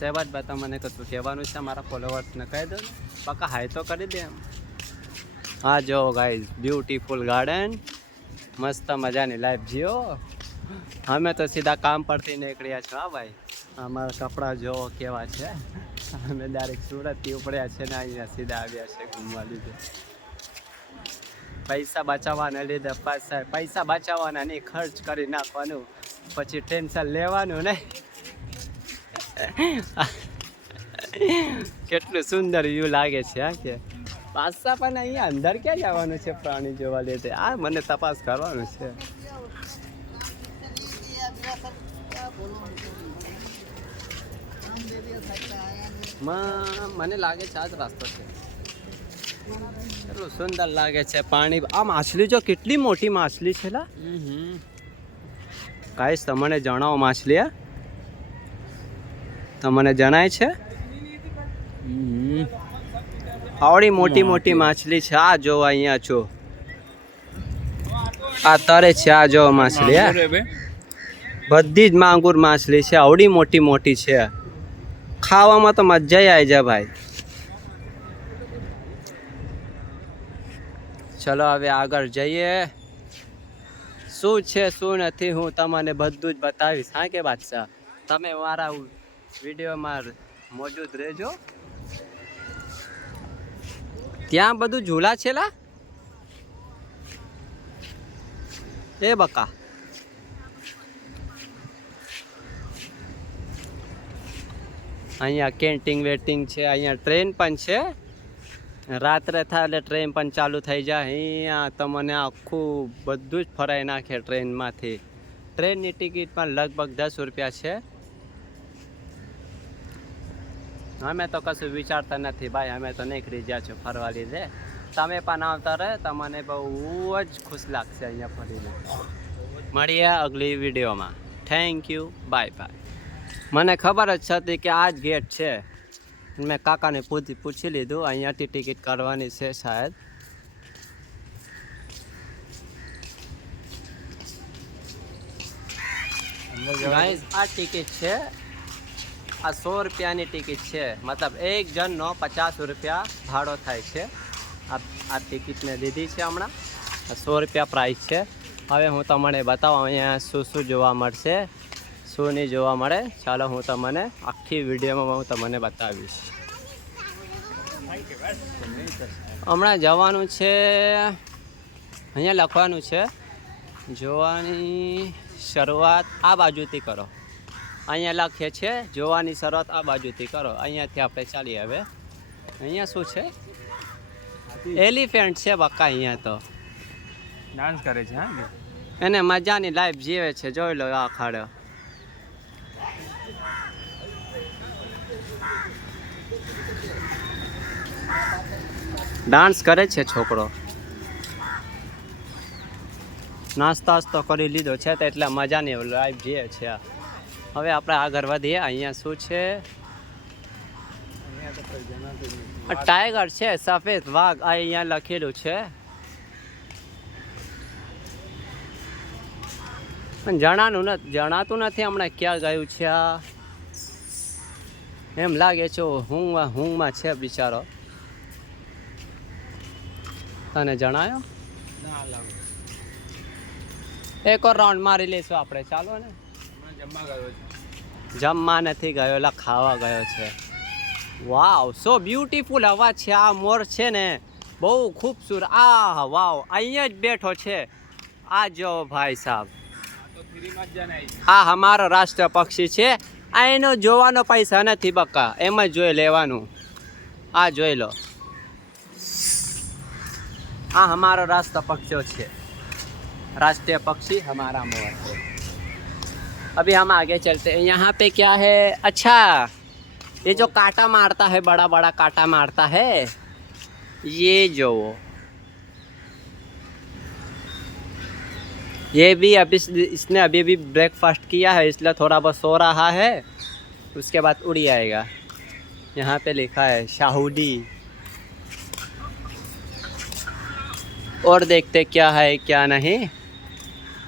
સહેવાજ બતા મને કશું કહેવાનું છે મારા ફોલોવર્સને કહી દો ને પાકા હાય તો કરી દે એમ. હા જો ગાઈઝ બ્યુટીફુલ ગાર્ડન મસ્ત મજાની લાઈફ જીઓ. અમે તો સીધા કામ પરથી નીકળ્યા છો. હા ભાઈ અમારા કપડાં જો કેવા છે. અમે ડાયરેક્ટ સુરતથી ઉપડ્યા છે ને અહીંયા સીધા આવ્યા છે ઘૂમવા લીધે. પૈસા બચાવવાના લીધે પૈસા બચાવવાના નહીં ખર્ચ કરી નાખવાનું પછી ટેન્શન લેવાનું ને. કેટલું સુંદર વ્યૂ લાગે છે. હા કે પાછા પણ અહીંયા અંદર ક્યાં જવાનું છે પ્રાણી જોવા લીધે? આ મને તપાસ કરવાનું છે. મને લાગે છે આ જ રસ્તો છે. કેટલું સુંદર લાગે છે પાણી. આ માછલી જો કેટલી મોટી માછલી છે લા. ગાઈસ તમને જણાવો માછલી તમને જણાય છે આવડી મોટી મોટી માછલી છે. આ જો અહીંયા છો આ તરે છે. આ જો માછલી બધી જ માંગુર માછલી છે. આવડી મોટી મોટી છે. ખાવામાં તો મજા આવી જાય ભાઈ. ચલો હવે આગળ જઈએ. શું છે શું નથી હું તમને બધું જ બતાવીશ. હા કે બાદશાહ તમે મારા વિડીયોમાં મોજૂદ રહેજો. ત્યાં બધું ઝૂલા છે લા એ બકા. અહીંયા કેન્ટીન વેટિંગ છે. અહીંયા ટ્રેન પણ છે. રાત્રે થાય એટલે ટ્રેન પણ ચાલુ થઈ જાય. અહીંયા તમને આખું બધું જ ફરાઈ નાખે ટ્રેનમાંથી. ટ્રેનની ટિકિટ પણ લગભગ 10 રૂપિયા છે. અમે તો કશું વિચારતા નથી ભાઈ. અમે તો નીકળી ગયા છો ફરવા લીધે. તમે પણ આવતા રહે તમને બહુ જ ખુશ લાગશે અહીંયા ફરીને. મળીએ અગલી વિડીયોમાં. Thank you bye bye. મને ખબર જ હતી કે આ જ ગેટ છે. મેં કાકાને પૂછી લીધું અહીંયાથી ટિકિટ કરવાની છે શાયદ. આ ટિકિટ છે. આ 100 રૂપિયાની ટિકિટ છે. મતલબ એક જણનો 50 રૂપિયા ભાડો થાય છે. આ ટિકિટને લીધી છે હમણાં. 100 રૂપિયા પ્રાઇસ છે. હવે હું તમને બતાવું અહીંયા શું શું જોવા મળશે શું નહીં જોવા મળે. ચાલો હું તમને આખી વિડીયોમાં હું તમને બતાવીશ. હમણાં જવાનું છે. અહીંયા લખવાનું છે જોવાની શરૂઆત આ બાજુથી કરો. અહીંયા લખીએ છે જોવાની શરૂઆત આ બાજુથી કરો. અહીંયાથી આપણે ચાલીએ. હવે અહીંયા શું છે? એલિફન્ટ છે બકા. અહીંયા તો ડાન્સ કરે છે. હા એને મજાની લાઈફ જીવે છે. જોઈ લો આ ખાડો. ડાન્સ કરે છે છોકરો. નાસ્તો કરી લીધો છે તો એટલે મજાની લાઈફ જીવે છે. હવે આપણે આગળ વધીએ. અહીંયા શું છે? ટાઈગર છે સફેદ વાઘ. અહીંયા લખેલું છે પણ જણાતું નથી હમણાં ક્યાં ગયું છે. આ એમ લાગે છે ઊંઘમાં છે બિચારો. તને જણાયો? એક ઓર રાઉન્ડ મારી લઈશું આપણે. ચાલો ને. જમવા નથી ગયો એટલે ખાવા ગયો છે. વાવ સો બ્યુટીફુલ અવાજ છે. આ મોર છે ને બહુ ખૂબસૂરત. આ વાવ અહીંયા જ બેઠો છે. આ જો ભાઈ સાહેબ આ અમારો રાષ્ટ્ર પક્ષી છે. આ એનો જોવાનો પૈસા નથી બકા. એમ જ જોઈ લેવાનું. આ જોઈ લો. આ हमारा राष्ट्र पक्षी છે. राष्ट्रीय पक्षी हमारा मोर है. अभी हम आगे चलते हैं. यहाँ पे क्या है? अच्छा ये जो कांटा मारता है बड़ा बड़ा कांटा मारता है ये जो ये भी अभी इसने अभी भी ब्रेकफास्ट किया है इसलिए थोड़ा बहुत सो रहा है. उसके बाद उड़ जाएगा. यहाँ पे लिखा है शाहुडी. और देखते क्या है क्या नहीं.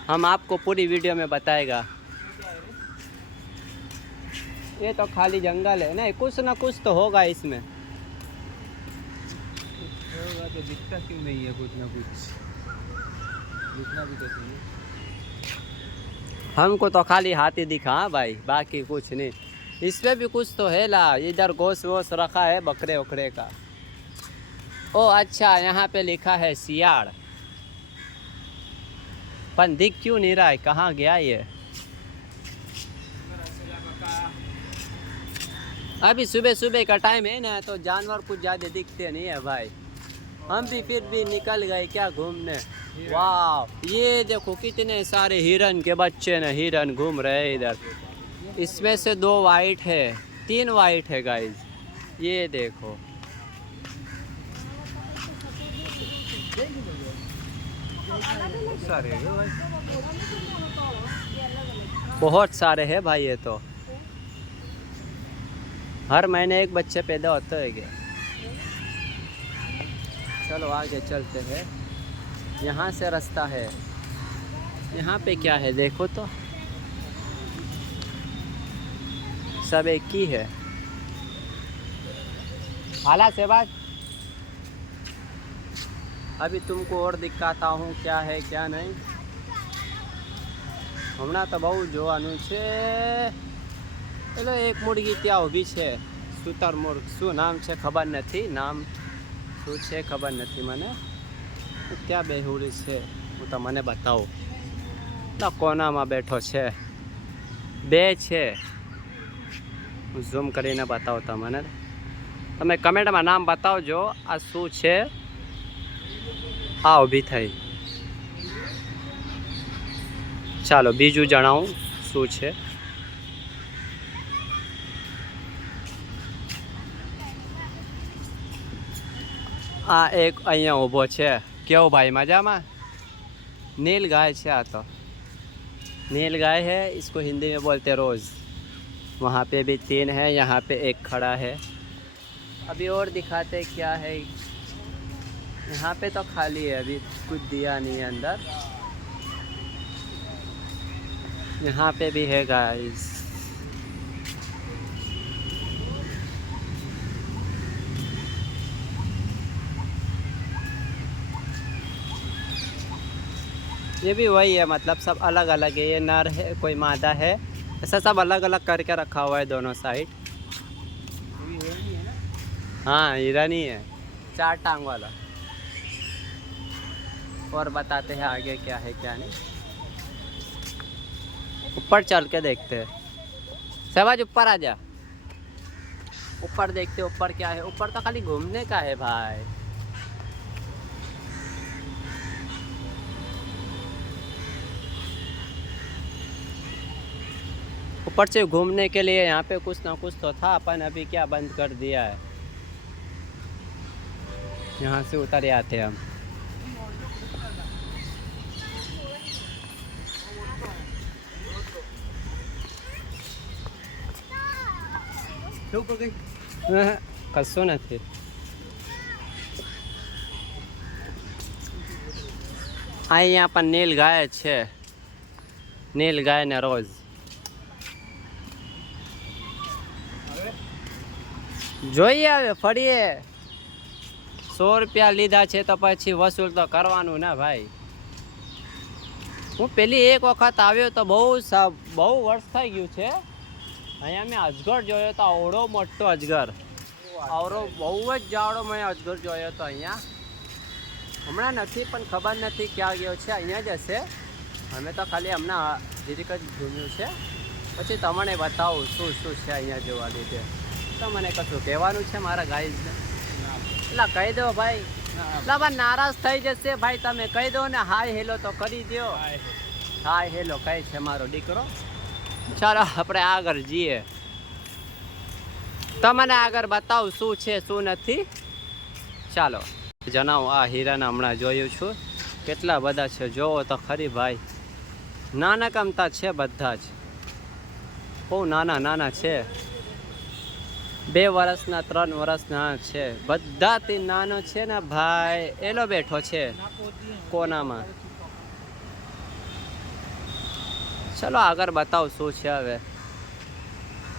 हम आपको पूरी वीडियो में बताएगा. ये तो खाली जंगल है नहीं, कुछ ना कुछ तो होगा इसमें। होगा तो दिखता क्यों नहीं है कुछ ना कुछ, दिखना भी तो चाहिए। हमको तो खाली हाथी दिखा हाँ भाई, बाकी कुछ नहीं। इसमें भी कुछ तो है ला, इधर गोश्त वोश रखा है बकरे उकरे का। ओ अच्छा, यहाँ पे लिखा है सियाड़, पर दिख क्यों नहीं रहा है, कहाँ गया ये? अभी सुबह सुबह का टाइम है ना, तो जानवर कुछ ज़्यादा दिखते नहीं है भाई। हम भी फिर भी निकल गए क्या घूमने। वाह, ये देखो कितने सारे हिरन के बच्चे ना, हिरन घूम रहे हैं इधर। इसमें से 2 वाइट है, 3 वाइट है गाइज, ये देखो। सारे हैं भाई, बहुत सारे हैं भाई, ये तो हर महीने एक बच्चे पैदा होते हैं क्या? चलो आगे चलते हैं, यहाँ से रास्ता है। यहाँ पे क्या है देखो तो, सब एक ही है। हाला से बात, अभी तुमको और दिखाता हूँ क्या है क्या नहीं। હમણાં તો બહુ જોવાનું છે। એટલે એક મુરગી ત્યાં ઊભી છે, સુતર મુર્ગ, શું નામ છે ખબર નથી, નામ શું છે ખબર નથી મને। ત્યાં બેહુડી છે, હું તમને બતાવું। તો કોનામાં બેઠો છે, 2 છે, હું ઝૂમ કરીને બતાવું તમને। તમે કમેન્ટમાં નામ બતાવજો આ શું છે। આ ઊભી થઈ, ચાલો બીજું જણાવું શું છે। આ એક અહીંયા ઊભો છે, કેવો ભાઈ મજામાં? नील गाय છે આ तो, नील गाय है, इसको हिंदी में बोलते रोज़। वहाँ पे भी 3 है, यहाँ पे एक खड़ा है। अभी और दिखाते क्या है। यहाँ पे तो खाली है, अभी कुछ दिया नहीं है अंदर। यहाँ पे भी है गाइस। ये भी वही है, मतलब सब अलग अलग है। ये नर है, कोई मादा है, ऐसा सब अलग अलग करके रखा हुआ है दोनों साइड। हाँ हिरनी है, 4 टांग वाला। और बताते हैं आगे क्या है क्या नहीं। ऊपर चल के देखते हैं। सहवाज ऊपर आ जा, ऊपर देखते ऊपर क्या है। ऊपर तो खाली घूमने का है भाई। ऊपर से घूमने के लिए यहाँ पे कुछ ना कुछ तो था, अपन अभी क्या बंद कर दिया है। यहाँ से उतर आते हम। કશું નથી। અહીંયા પણ નીલ ગાય છે, નીલ ગાય ને રોજ। જોઈએ હવે ફરીએ। 100 રૂપિયા લીધા છે તો પછી વસૂલ તો કરવાનું ને ભાઈ। હું પેલી એક વખત આવ્યો તો બહુ વર્ષ થઈ ગયું છે। અહીંયા મેં અજગર જોયો તો, આવડો મોટો અજગર, આવડો બહુ જ જાવડો મેં અજગર જોયો તો અહીંયા। હમણાં નથી પણ ખબર નથી ક્યાં ગયો છે, અહીંયા જ હશે। અમે તો ખાલી હમણાં જીરીક જ ઘૂમ્યું છે, પછી તમને બતાવું શું શું છે અહીંયા જોવા લીધે। તો મને કશું કહેવાનું છે મારા ગાઈઝને? એટલે કહી દો ભાઈ, એટલે ભાઈ નારાજ થઈ જશે ભાઈ। તમે કહી દો ને, હાય હેલો તો કરી દો। હાય હેલો કહે છે મારો દીકરો। ચાલો આપણે આગળ જઈએ, તમને આગળ બતાવું શું છે શું નથી। ચાલો જણાવો। આ હીરાના હમણાં જોયું છું, કેટલા બધા છે જોવો તો ખરી ભાઈ। નાના કમતા છે બધા જ, બહુ નાના નાના છે। 2 વર્ષના 3 વર્ષના છે, બધાથી નાનો છે ને ભાઈ। એલો બેઠો છે કોનામાં। ચલો આગળ બતાવ શું છે હવે।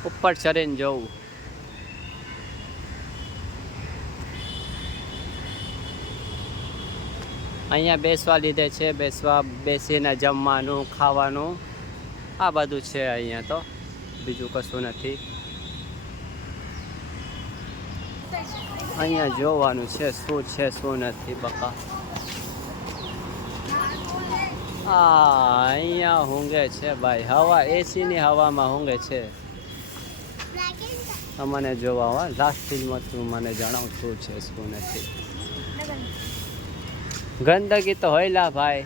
ઉપર ચડીને જવું. અહીંયા બેસવા લીધે છે, બેસીને જમવાનું ખાવાનું આ બધું છે અહીંયા, તો બીજું કશું નથી. અહીંયા જોવાનું છે શું છે શું નથી બકા. અહીંયા ઊંઘે છે ભાઈ, હવા એસીની હવામાં ઊંઘે છે. તમને જોવા હોય લાસ્ટ ફિલ્મમાં તું મને જણાવ શું છે શું નથી. ગંદકી તો હોય લા ભાઈ,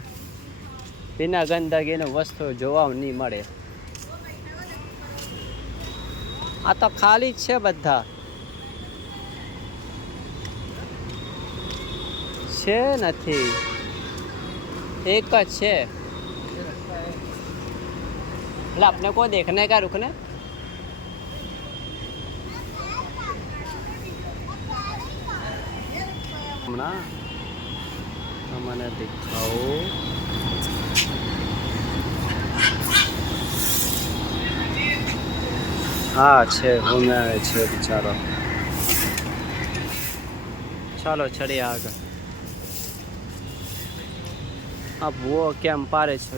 બિના ગંદકીનું વસ્તુ જોવા નહીં મળે. આ તો ખાલી જ છે બધા, છે નથી, एक का છે. એટલે अपने को देखने का रुकने. હમણાં તમને દેખાવું. હા છે, ઘૂમે છે બિચારો. ચાલો ચડીએ આગળ. अब वो क्या पारे छो